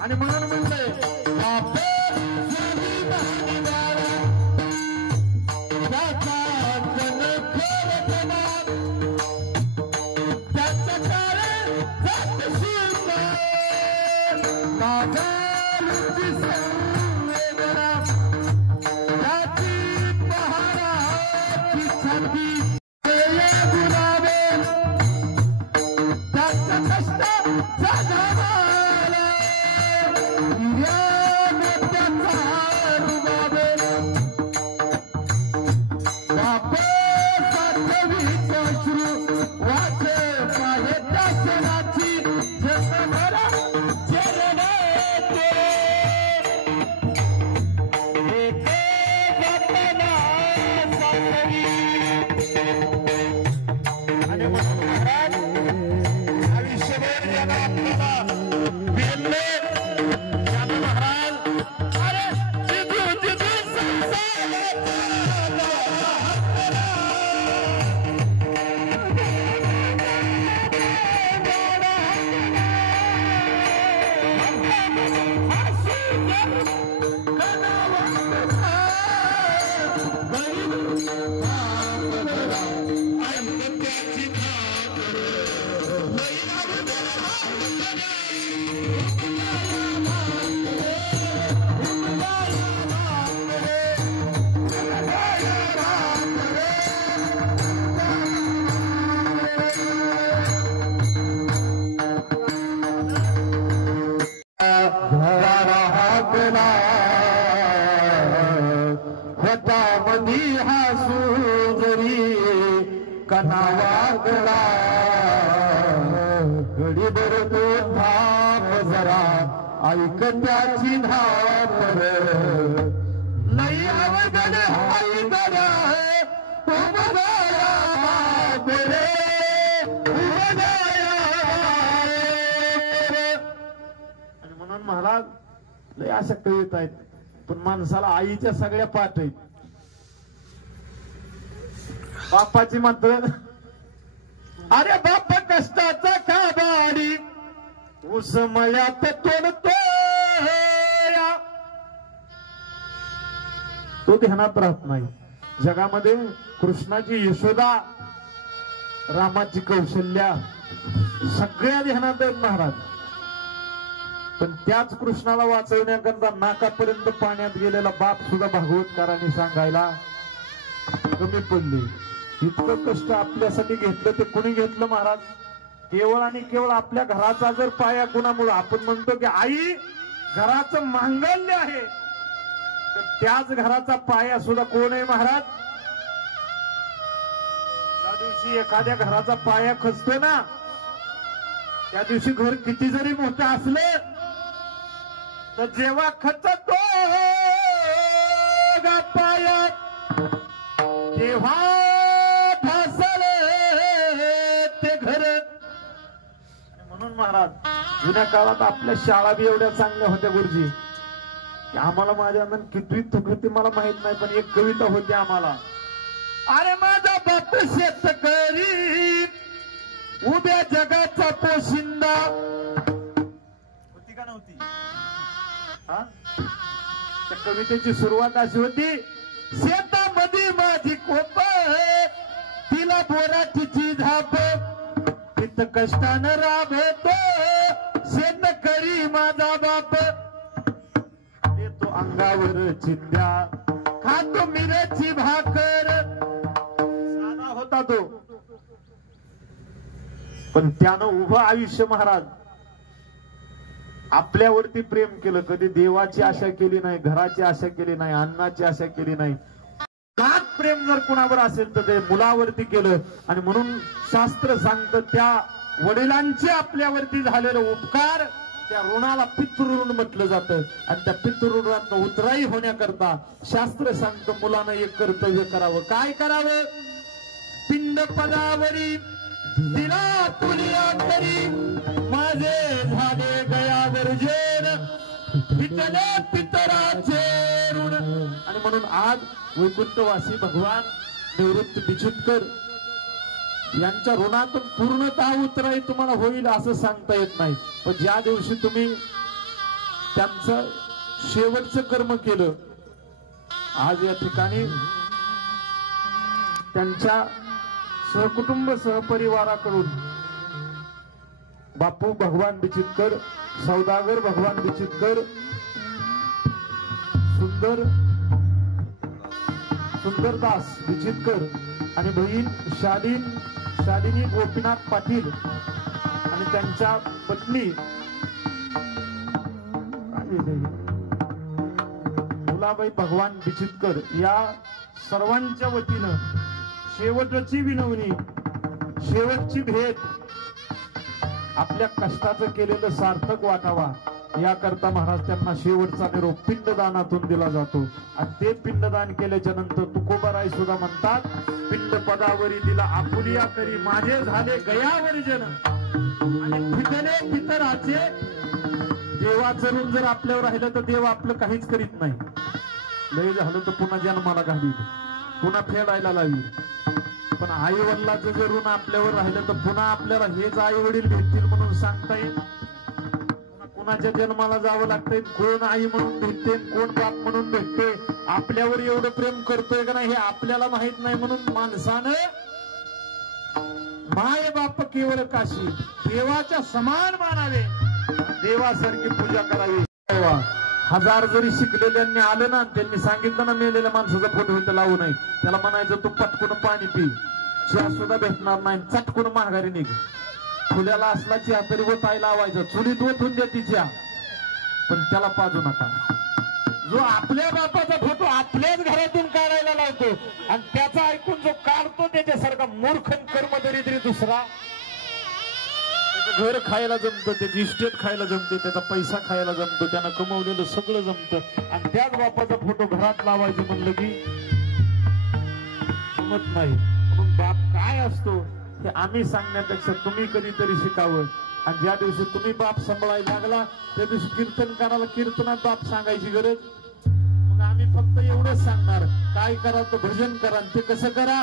आणि म्हणून म्हणलंय कनावागला घडी बरतो थांब जरा ऐक त्याची धापर नाही अवघड हाय बरा आणि म्हणून महाराज लय अशा कविता आहेत पण माणसाला आईच्या सगळ्या पाठ आहेत बापाची मात्र अरे बाप कष्टाचा काबाडी उसमयात तोडतो तो ध्यानात राहत नाही जगामध्ये कृष्णाची यशोदा रामाची कौशल्या सगळ्या ध्यानात आहेत महाराज पण त्याच कृष्णाला वाचवण्याकरता नाकापर्यंत पाण्यात गेलेला बाप सुद्धा भागवतकारांनी सांगायला कमी पडले इतकं कष्ट आपल्यासाठी घेतलं ते कुणी घेतलं महाराज केवळ आणि केवळ आपल्या घराचा जर पाया कुणामुळे आपण म्हणतो की आई घराचं मांगल्य आहे तर त्याच घराचा पाया सुद्धा कोण आहे महाराज त्या दिवशी एखाद्या घराचा पाया खचतो ना त्या दिवशी घर किती जरी मोठं असलं तर जेव्हा खचतो पाया तेव्हा ते घर म्हणून महाराज जुन्या काळात आपल्या शाळा बी एवढ्या चांगल्या होत्या गुरुजी की आम्हाला माझ्या कितवीत होती मला माहित नाही पण एक कविता होती आम्हाला अरे माझा बाप शेतकरी उभ्या जगाचा पोशिंदा होती का नव्हती हा त्या कवितेची सुरुवात अशी होती शेतामध्ये माझी कोप तिला बोराटीची झाप तिथं कष्टानं राबतो शेतकरी माझा बाप देतो अंगावर चिंध्या खातो मिरची भाकर साधा होता तो पण त्यानं उभं आयुष्य महाराज आपल्यावरती प्रेम केलं कधी देवाची आशा केली नाही घराची आशा केली नाही अन्नाची आशा केली नाही प्रेम जर कुणावर असेल तर ते मुलावरती केलं आणि म्हणून शास्त्र सांगतं त्या वडिलांचे आपल्यावरती झालेलं उपकार त्या ऋणाला पितृऋण म्हटलं जातं आणि त्या पितृऋणातनं उतराई होण्याकरता शास्त्र सांगतं मुलानं एक कर्तव्य करावं काय करावं पिंड पदावरी दिला तुलिया तरी माझे झाले गयावर जेर पितले पितराचे ऋण आणि म्हणून आज वैकुंठवासी भगवान निवृत्त बिचुतकर यांच्या ऋणातून पूर्णतः उतराई तुम्हाला होईल असं सांगता येत नाही पण ज्या दिवशी तुम्ही त्यांचं शेवटचं कर्म केलं. आज या ठिकाणी त्यांच्या सहकुटुंब सहपरिवाराकडून बापू भगवान बिचितकर, सौदागर भगवान बिचितकर, सुंदरदास बिचितकर आणि बहीण शालिनी गोपीनाथ पाटील आणि त्यांच्या पत्नी मुलाबाई भगवान बिचितकर या सर्वांच्या वतीनं शेवटची विनवणी, शेवटची भेट, आपल्या कष्टाचं केलेलं सार्थक वाटावा याकरता महाराज त्यांना शेवटचा निरोप पिंडदानातून दिला जातो. आणि ते पिंडदान केल्याच्या नंतर तुकोबाराय सुद्धा म्हणतात, पिंड पदावरी दिला आपुलिया करी माझे झाले गयावरी जन आणि फिटले पितराचे. देवाचरून जर आपल्यावर राहिलं तर देव आपलं काहीच करीत नाही. लय झालं तर पुन्हा जन्माला घालील, पुन्हा फेडायला लावी. पण आई वडिलाचं जर ऋण आपल्यावर राहिलं तर पुन्हा आपल्याला हेच आई वडील भेटतील म्हणून सांगता येईल. कुणाच्या जन्माला जावं लागतंय, कोण आई म्हणून भेटते, कोण बाप म्हणून भेटते, आपल्यावर एवढं प्रेम करतोय का नाही हे आपल्याला माहित नाही. म्हणून माणसानं माय बाप केवळ काशी देवाच्या समान मानावे, देवासारखी पूजा करावी. हजार जरी शिकलेल्यांनी आलं ना, त्यांनी सांगितलं ना मेलेल्या माणसाचा फोटो इथं लावू नये, त्याला म्हणायचं तू पटकून पाणी पी, चहा सुद्धा भेटणार नाही, चटकून महागारी निघ. फुल्याला असला चहा तरी ओताय लावायचं, चुलीत ओतून द्या ती चहा, पण त्याला पाजू नका. जो आपल्या बापाचा फोटो आपल्याच घरातून काढायला लावतो आणि त्याचा ऐकून जो काढतो त्याच्यासारखा मूर्ख कर्म दरिद्री दुसरा. घर खायला जमतं, त्याची इस्टेट खायला जमते, त्याचा पैसा खायला जमतो, त्यानं कमवलेलं सगळं जमतं, आणि त्याच बापाचा फोटो घरात लावायचं म्हणलं की जमत नाही. म्हणून बाप काय असतो हे आम्ही सांगण्यापेक्षा तुम्ही कधीतरी शिकावं. आणि ज्या दिवशी तुम्ही बाप सांभाळायला लागला त्या दिवशी कीर्तनकाराला कीर्तनात बाप सांगायची गरज. मग आम्ही फक्त एवढंच सांगणार, काय करा तर भजन करा, ते कसं करा.